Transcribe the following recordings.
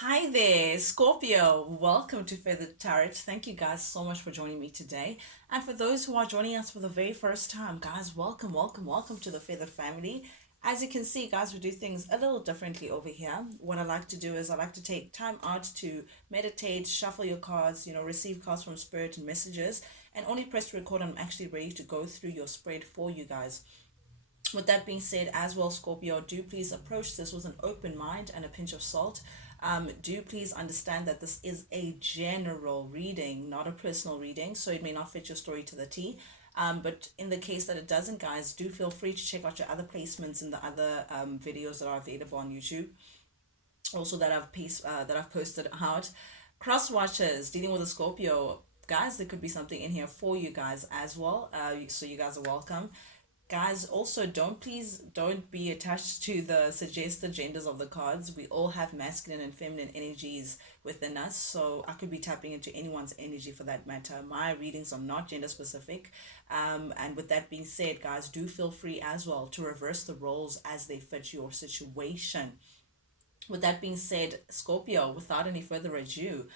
Hi there, Scorpio. Welcome to Feather Tarot. Thank you guys so much for joining me today. And for those who are joining us for the very first time, guys, welcome, welcome, welcome to the Feather family. As you can see, guys, we do things a little differently over here. What I like to do is I like to take time out to meditate, shuffle your cards, receive cards from spirit and messages, and only press record. I'm actually ready to go through your spread for you guys. With that being said, as well, Scorpio, do please approach this with an open mind and a pinch of salt. Do please understand that this is a general reading, not a personal reading, so it may not fit your story to the T. But in the case that it doesn't, guys, do feel free to check out your other placements and the other videos that are available on YouTube. Also, that I've posted out. Cross watchers dealing with a Scorpio, guys. There could be something in here for you guys as well. So you guys are welcome. Guys, also don't be attached to the suggested genders of the cards. We all have masculine and feminine energies within us, so I could be tapping into anyone's energy for that matter. My readings are not gender specific. And with that being said, guys, do feel free as well to reverse the roles as they fit your situation. With that being said, Scorpio, without any further ado,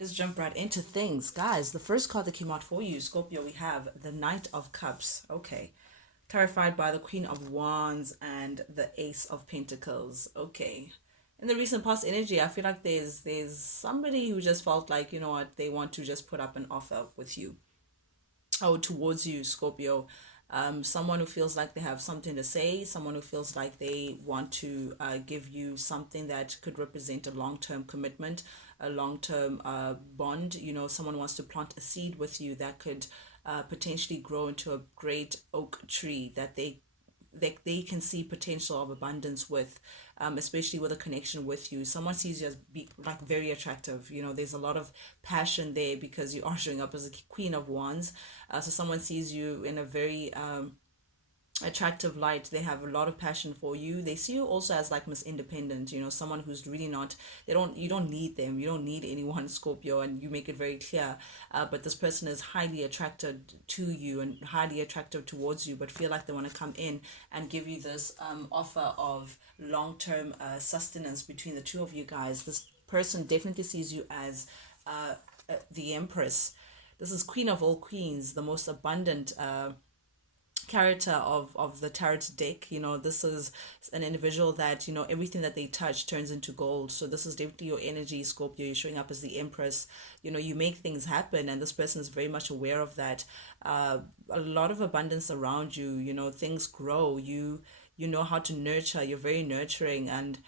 let's jump right into things. Guys, the first card that came out for you, Scorpio, we have the Knight of Cups. Okay. Clarified by the Queen of Wands and the Ace of Pentacles. Okay. In the recent past energy, I feel like there's somebody who just felt like, you know what, they want to just put up an offer with you. Oh, towards you, Scorpio. Someone who feels like they have something to say, someone who feels like they want to give you something that could represent a long term commitment, a long term bond. Someone wants to plant a seed with you that could potentially grow into a great oak tree that they can see potential of abundance with, especially with a connection with you. Someone sees you as like very attractive. There's a lot of passion there because you are showing up as a Queen of Wands. So someone sees you in a very attractive light. They have a lot of passion for you. They see you also as like Miss Independent, someone who's really not, you don't need them, you don't need anyone, Scorpio, and you make it very clear. But this person is highly attracted to you and highly attractive towards you, but feel like they want to come in and give you this offer of long-term sustenance between the two of you guys. This person definitely sees you as the Empress. This is Queen of all queens, the most abundant character of the tarot deck. This is an individual that, everything that they touch turns into gold. So this is definitely your energy, Scorpio. You're showing up as the Empress. You make things happen, and this person is very much aware of that. A lot of abundance around you. Things grow. You know how to nurture. You're very nurturing, and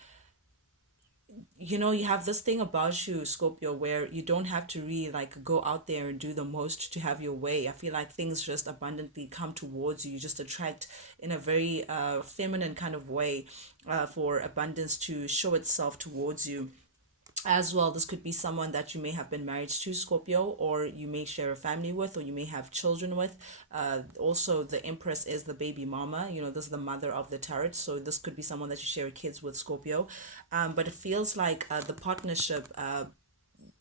you have this thing about you, Scorpio, where you don't have to really like go out there and do the most to have your way. I feel like things just abundantly come towards you. You just attract in a very feminine kind of way for abundance to show itself towards you as well. This could be someone that you may have been married to, Scorpio, or you may share a family with, or you may have children with. Also, the Empress is the baby mama. This is the mother of the tarot, so this could be someone that you share kids with, Scorpio. But it feels like the partnership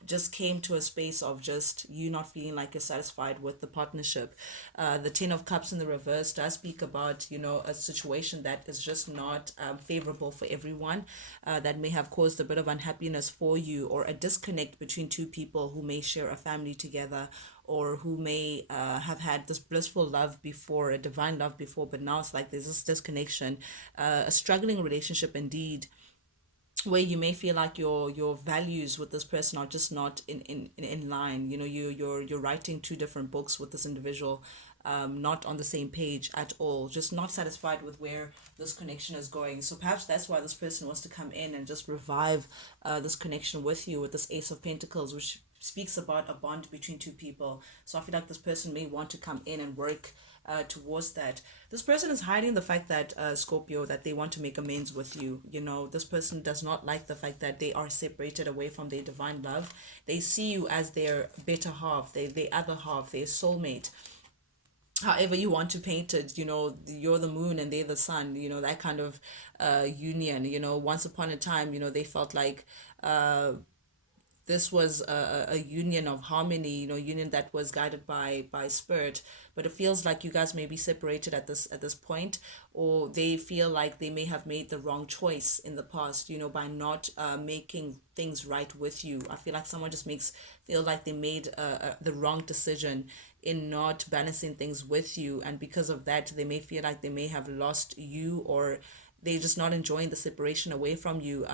just came to a space of just you not feeling like you're satisfied with the partnership. The Ten of Cups in the reverse does speak about, a situation that is just not favorable for everyone, that may have caused a bit of unhappiness for you, or a disconnect between two people who may share a family together, or who may have had this blissful love before, a divine love before, but now it's like there's this disconnection, a struggling relationship indeed, where you may feel like your values with this person are just not in line. You're writing two different books with this individual, not on the same page at all, just not satisfied with where this connection is going. So perhaps that's why this person wants to come in and just revive this connection with you, with this Ace of Pentacles, which speaks about a bond between two people. So I feel like this person may want to come in and work towards that. This person is hiding the fact that, Scorpio, that they want to make amends with you. This person does not like the fact that they are separated away from their divine love. They see you as their better half, their other half, their soulmate. However you want to paint it, you're the moon and they're the sun, that kind of union. Once upon a time, they felt like this was a union of harmony, union that was guided by spirit. But it feels like you guys may be separated at this point, or they feel like they may have made the wrong choice in the past, by not making things right with you. I feel like someone just makes feel like they made the wrong decision in not balancing things with you, and because of that, they may feel like they may have lost you, or they're just not enjoying the separation away from you.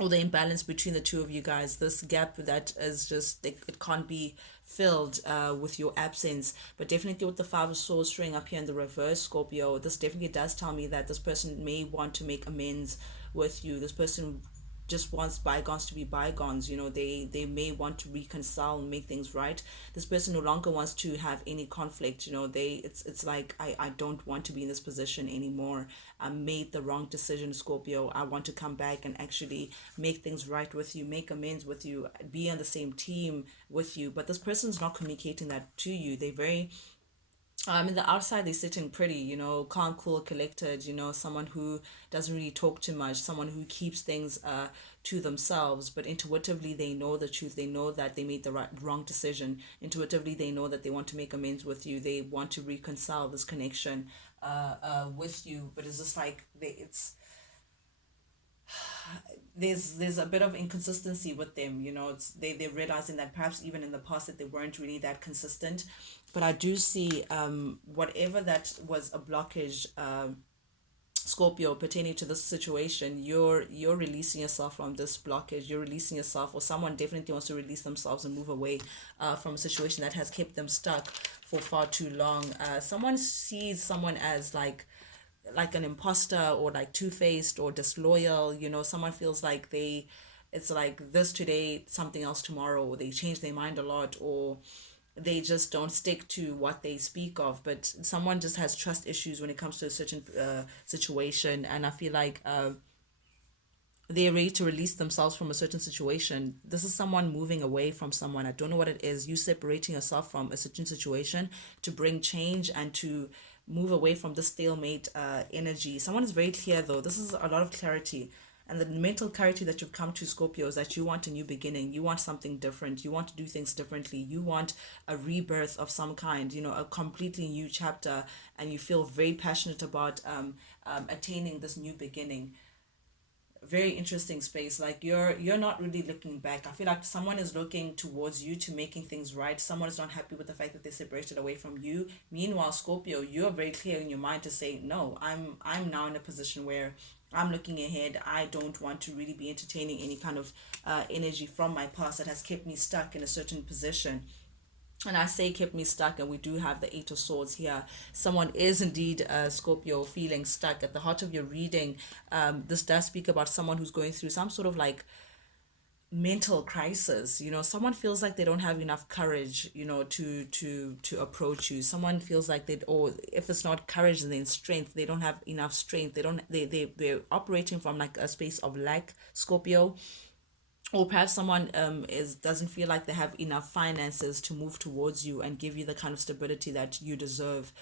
Or the imbalance between the two of you guys, this gap that is just it can't be filled with your absence. But definitely with the Five of Swords showing up here in the reverse, Scorpio, this definitely does tell me that this person may want to make amends with you. This person just wants bygones to be bygones. They may want to reconcile and make things right. This person no longer wants to have any conflict. It's like, I don't want to be in this position anymore. I made the wrong decision, Scorpio. I want to come back and actually make things right with you, make amends with you, be on the same team with you. But this person's not communicating that to you. They very in the outside they're sitting pretty, calm, cool, collected, someone who doesn't really talk too much, someone who keeps things to themselves, but intuitively they know the truth. They know that they made the wrong decision. Intuitively they know that they want to make amends with you. They want to reconcile this connection with you, but it's just like there's a bit of inconsistency with them. It's they're realizing that perhaps even in the past that they weren't really that consistent. But I do see whatever that was a blockage, Scorpio, pertaining to this situation, you're releasing yourself from this blockage. You're releasing yourself, or someone definitely wants to release themselves and move away from a situation that has kept them stuck for far too long. Someone sees someone as like an imposter, or like two-faced or disloyal. Someone feels like it's like this today, something else tomorrow, or they change their mind a lot, or they just don't stick to what they speak of. But someone just has trust issues when it comes to a certain situation, and I feel like they're ready to release themselves from a certain situation. This is someone moving away from someone. I don't know what it is. You separating yourself from a certain situation to bring change and to move away from the stalemate energy. Someone is very clear though. This is a lot of clarity. And the mental clarity that you've come to, Scorpio, is that you want a new beginning. You want something different. You want to do things differently. You want a rebirth of some kind, a completely new chapter. And you feel very passionate about attaining this new beginning. Very interesting space. Like you're not really looking back. I feel like someone is looking towards you to making things right. Someone is not happy with the fact that they separated away from you. Meanwhile, Scorpio, you're very clear in your mind to say no. I'm now in a position where I'm looking ahead. I don't want to really be entertaining any kind of energy from my past that has kept me stuck in a certain position. And I say kept me stuck, and we do have the Eight of Swords here. Someone is indeed, Scorpio, feeling stuck. At the heart of your reading, this does speak about someone who's going through some sort of like mental crisis. Someone feels like they don't have enough courage, to approach you. Someone feels like they, or if it's not courage, then strength. They don't have enough strength. They're operating from like a space of lack, Scorpio. Or perhaps someone is doesn't feel like they have enough finances to move towards you and give you the kind of stability that you deserve,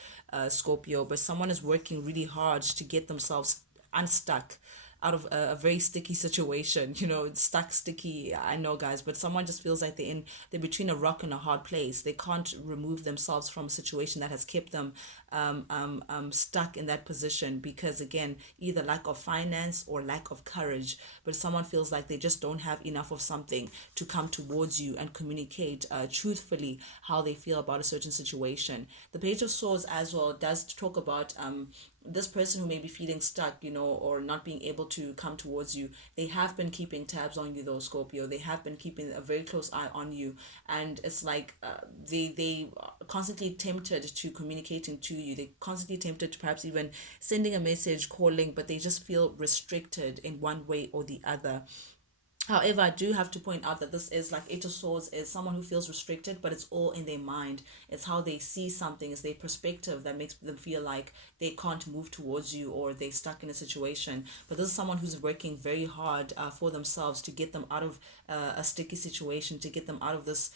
Scorpio. But someone is working really hard to get themselves unstuck out of a very sticky situation. It's stuck, sticky, I know, guys, but someone just feels like they're between a rock and a hard place. They can't remove themselves from a situation that has kept them stuck in that position, because again, either lack of finance or lack of courage. But someone feels like they just don't have enough of something to come towards you and communicate truthfully how they feel about a certain situation. The Page of Swords as well does talk about this person who may be feeling stuck, or not being able to come towards you. They have been keeping tabs on you though, Scorpio. They have been keeping a very close eye on you, and it's like they are constantly tempted to communicating to you. They constantly tempted to perhaps even sending a message, calling, but they just feel restricted in one way or the other. However, I do have to point out that this is like Eight of Swords is someone who feels restricted, but it's all in their mind. It's how they see something, it's their perspective that makes them feel like they can't move towards you, or they're stuck in a situation. But this is someone who's working very hard for themselves to get them out of a sticky situation, to get them out of this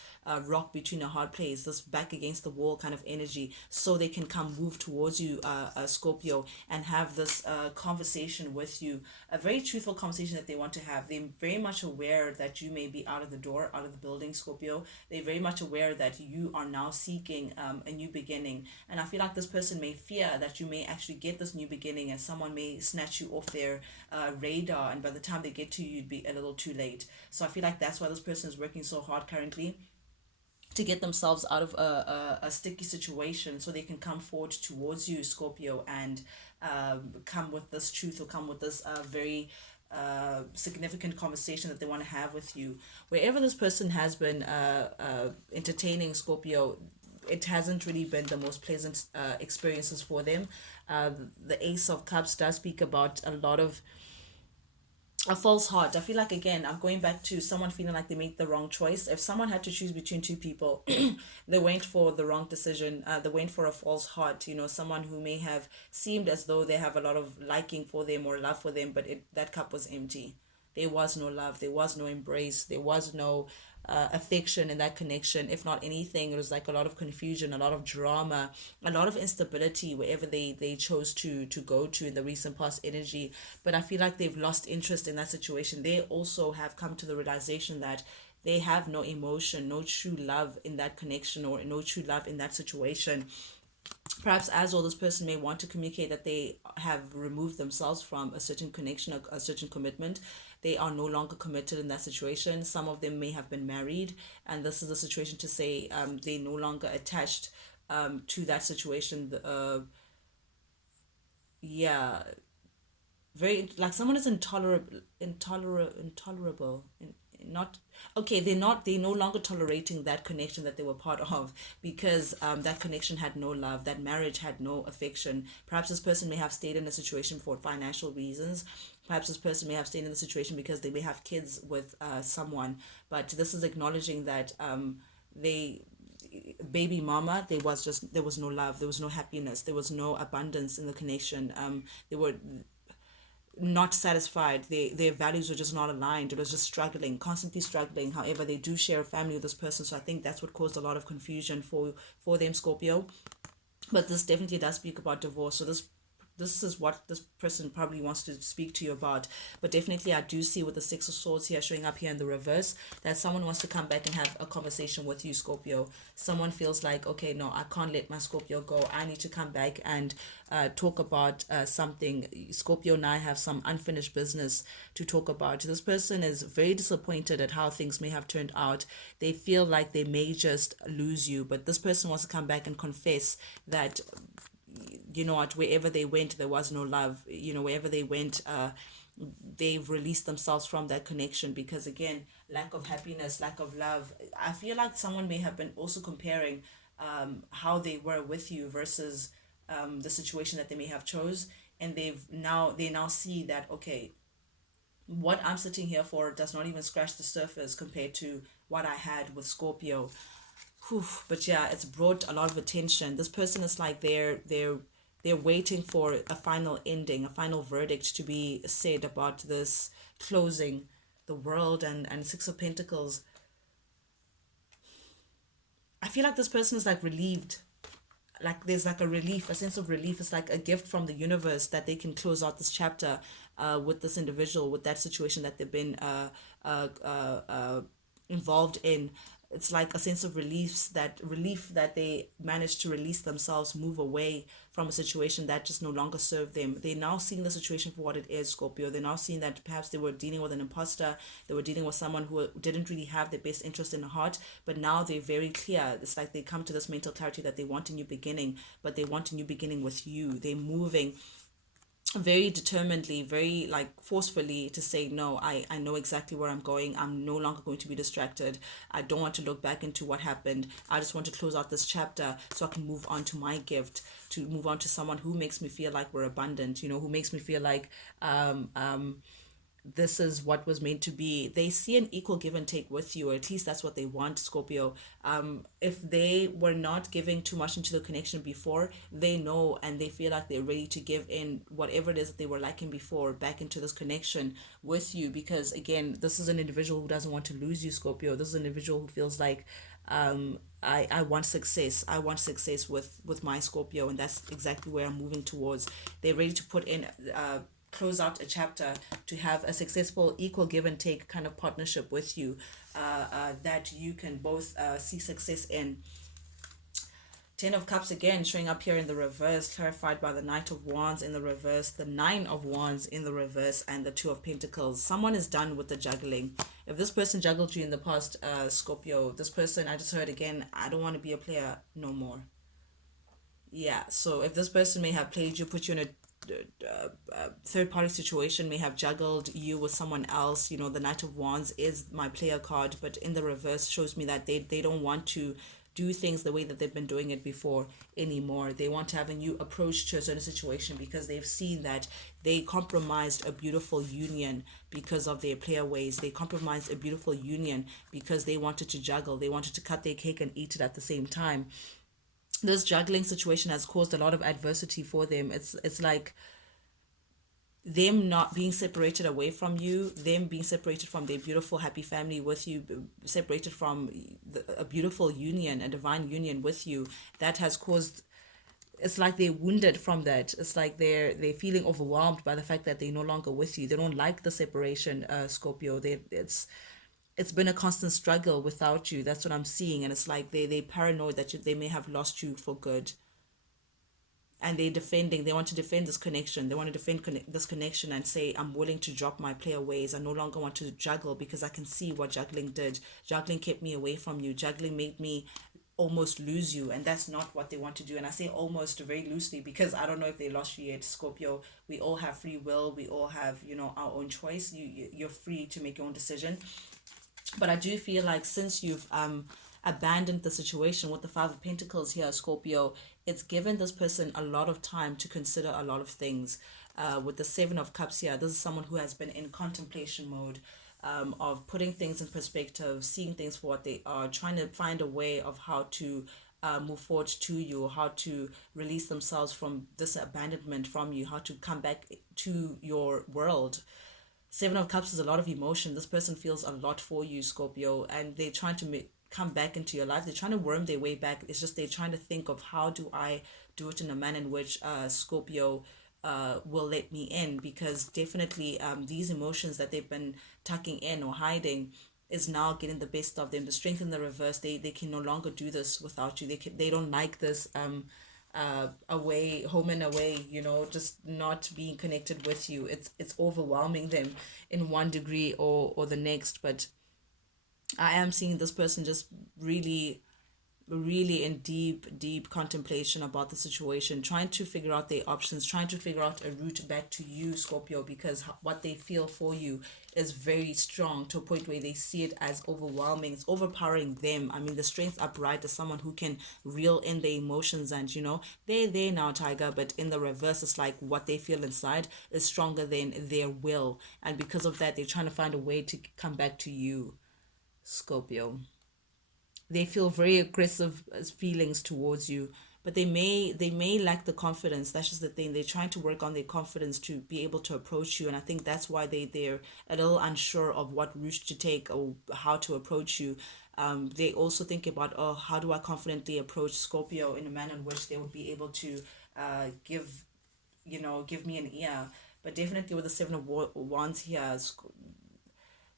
rock between a hard place, this back against the wall kind of energy, so they can come move towards you, Scorpio, and have this conversation with you, a very truthful conversation that they want to have. They very much much aware that you may be out of the door, out of the building, Scorpio. They're very much aware that you are now seeking a new beginning. And I feel like this person may fear that you may actually get this new beginning and someone may snatch you off their radar. And by the time they get to you, you'd be a little too late. So I feel like that's why this person is working so hard currently to get themselves out of a sticky situation so they can come forward towards you, Scorpio, and come with this truth or come with this very significant conversation that they want to have with you. Wherever this person has been entertaining, Scorpio, it hasn't really been the most pleasant experiences for them. Uh, the Ace of Cups does speak about a lot of a false heart. I feel like, again, I'm going back to someone feeling like they made the wrong choice. If someone had to choose between two people, they went for the wrong decision. They went for a false heart. Someone who may have seemed as though they have a lot of liking for them or love for them, but that cup was empty. There was no love. There was no embrace. There was no affection in that connection. If not anything, it was like a lot of confusion, a lot of drama, a lot of instability wherever they chose to go to in the recent past energy. But I feel like they've lost interest in that situation. They also have come to the realization that they have no emotion, no true love in that connection, or no true love in that situation. Perhaps as well, this person may want to communicate that they have removed themselves from a certain connection, a certain commitment. They are no longer committed in that situation. Some of them may have been married, and this is a situation to say they no longer attached to that situation. Yeah, very, like someone is intolerable, not okay. They're no longer tolerating that connection that they were part of, because that connection had no love, that marriage had no affection. Perhaps this person may have stayed in a situation for financial reasons. Perhaps this person may have stayed in the situation because they may have kids with someone. But this is acknowledging that they baby mama, there was no love, there was no happiness, there was no abundance in the connection. They were not satisfied. Their values were just not aligned. It was just struggling, constantly struggling. However, they do share a family with this person, so I think that's what caused a lot of confusion for them, Scorpio. But this definitely does speak about divorce. So this is what this person probably wants to speak to you about. But definitely, I do see with the Six of Swords here showing up here in the reverse, that someone wants to come back and have a conversation with you, Scorpio. Someone feels like, okay, no, I can't let my Scorpio go. I need to come back and talk about something. Scorpio and I have some unfinished business to talk about. This person is very disappointed at how things may have turned out. They feel like they may just lose you, but this person wants to come back and confess that, you know what, wherever they went, there was no love. Wherever they went, they've released themselves from that connection, because again, lack of happiness, lack of love. I feel like someone may have been also comparing how they were with you versus the situation that they may have chose, and they now see that, okay, what I'm sitting here for does not even scratch the surface compared to what I had with Scorpio. Whew. But yeah, it's brought a lot of attention. This person is like they're waiting for a final ending, a final verdict to be said about this closing. The World and Six of Pentacles. I feel like this person is like relieved. Like there's like a relief, a sense of relief. It's like a gift from the universe that they can close out this chapter with this individual, with that situation that they've been involved in. It's like a sense of relief that they managed to release themselves, move away from a situation that just no longer served them. They're now seeing the situation for what it is, Scorpio. They're now seeing that perhaps they were dealing with an imposter. They were dealing with someone who didn't really have their best interest in heart. But now they're very clear. It's like they come to this mental clarity that they want a new beginning, but they want a new beginning with you. They're moving very determinedly, very like forcefully to say, no, I know exactly where I'm going. I'm no longer going to be distracted. I don't want to look back into what happened. I just want to close out this chapter so I can move on to my gift, to move on to someone who makes me feel like we're abundant, who makes me feel like this is what was meant to be. They see an equal give and take with you, or at least that's what they want, Scorpio. If they were not giving too much into the connection before, they know and they feel like they're ready to give in whatever it is that they were liking before back into this connection with you, because again, this is an individual who doesn't want to lose you, Scorpio. This is an individual who feels like I want success. I want success with my Scorpio, and that's exactly where I'm moving towards. They're ready to put in close out a chapter, to have a successful equal give and take kind of partnership with you, that you can both see success in. Ten of Cups again showing up here in the reverse, clarified by the Knight of Wands in the reverse, the Nine of Wands in the reverse, and the Two of Pentacles. Someone is done with the juggling. If this person juggled you in the past, Scorpio, this person, I just heard again, I don't want to be a player no more. Yeah, so if this person may have played you, put you in a third party situation, may have juggled you with someone else. You know, the Knight of Wands is my player card, but in the reverse shows me that they don't want to do things the way that they've been doing it before anymore. They want to have a new approach to a certain situation because they've seen that they compromised a beautiful union because of their player ways. They compromised a beautiful union because they wanted to juggle. They wanted to cut their cake and eat it at the same time. This juggling situation has caused a lot of adversity for them. It's like them not being separated away from you, them being separated from their beautiful happy family with you, separated from a beautiful union, a divine union with you, that has caused, it's like they're wounded from that. It's like they're feeling overwhelmed by the fact that they're no longer with you. They don't like the separation, Scorpio. It's been a constant struggle without you. That's what I'm seeing, and it's like they paranoid that they may have lost you for good, and they want to defend this connection. They want to defend this connection and say, I'm willing to drop my player ways. I no longer want to juggle because I can see what juggling did. Juggling kept me away from you. Juggling made me almost lose you, and that's not what they want to do. And I say almost very loosely because I don't know if they lost you yet, Scorpio. We all have free will. We all have, our own choice. You're free to make your own decision. But I do feel like since you've abandoned the situation with the Five of Pentacles here, Scorpio, it's given this person a lot of time to consider a lot of things. With the Seven of Cups here, this is someone who has been in contemplation mode, of putting things in perspective, seeing things for what they are, trying to find a way of how to move forward to you, how to release themselves from this abandonment from you, how to come back to your world. Seven of Cups is a lot of emotion. This person feels a lot for you, Scorpio, and they're trying to come back into your life. They're trying to worm their way back. It's just they're trying to think of how do I do it in a manner in which Scorpio will let me in, because definitely these emotions that they've been tucking in or hiding is now getting the best of them. The strength in the reverse, they can no longer do this without you. They don't like this away, home and away, just not being connected with you. It's overwhelming them in one degree or the next. But I am seeing this person just really in deep contemplation about the situation, trying to figure out their options, trying to figure out a route back to you, Scorpio, because what they feel for you is very strong, to a point where they see it as overwhelming. It's overpowering them. I mean, the strength upright is someone who can reel in their emotions, and they're there now, Tiger, but in the reverse, it's like what they feel inside is stronger than their will, and because of that, they're trying to find a way to come back to you, Scorpio. They feel very aggressive feelings towards you, but they may lack the confidence. That's just the thing. They're trying to work on their confidence to be able to approach you, and I think that's why they're a little unsure of what route to take or how to approach you. They also think about, oh, how do I confidently approach Scorpio in a manner in which they would be able to give me an ear. But definitely with the Seven of Wands here,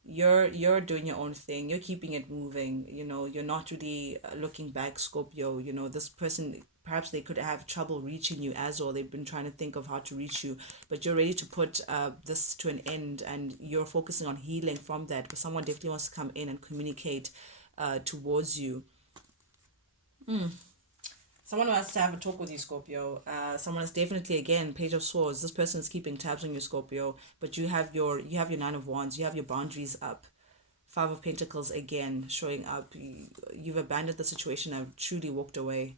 you're doing your own thing, you're keeping it moving, you're not really looking back, Scorpio. This person, perhaps they could have trouble reaching you as well. They've been trying to think of how to reach you, but you're ready to put this to an end, and you're focusing on healing from that. But someone definitely wants to come in and communicate towards you. Someone wants to have a talk with you, Scorpio. Someone is definitely, again, Page of Swords. This person is keeping tabs on you, Scorpio. But you have your Nine of Wands. You have your boundaries up. Five of Pentacles again showing up. You've abandoned the situation and truly walked away.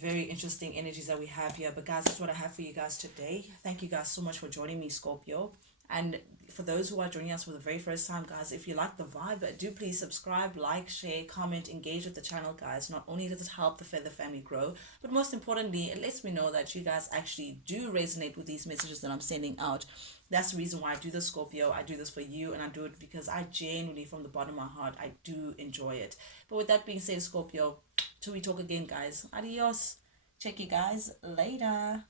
Very interesting energies that we have here. But guys, that's what I have for you guys today. Thank you guys so much for joining me, Scorpio. And for those who are joining us for the very first time, guys, if you like the vibe, do please subscribe, like, share, comment, engage with the channel, guys. Not only does it help the Feather family grow, but most importantly, it lets me know that you guys actually do resonate with these messages that I'm sending out. That's the reason why I do this, Scorpio. I do this for you, and I do it because I genuinely, from the bottom of my heart, I do enjoy it. But with that being said, Scorpio, till we talk again, guys, adios. Check you guys later.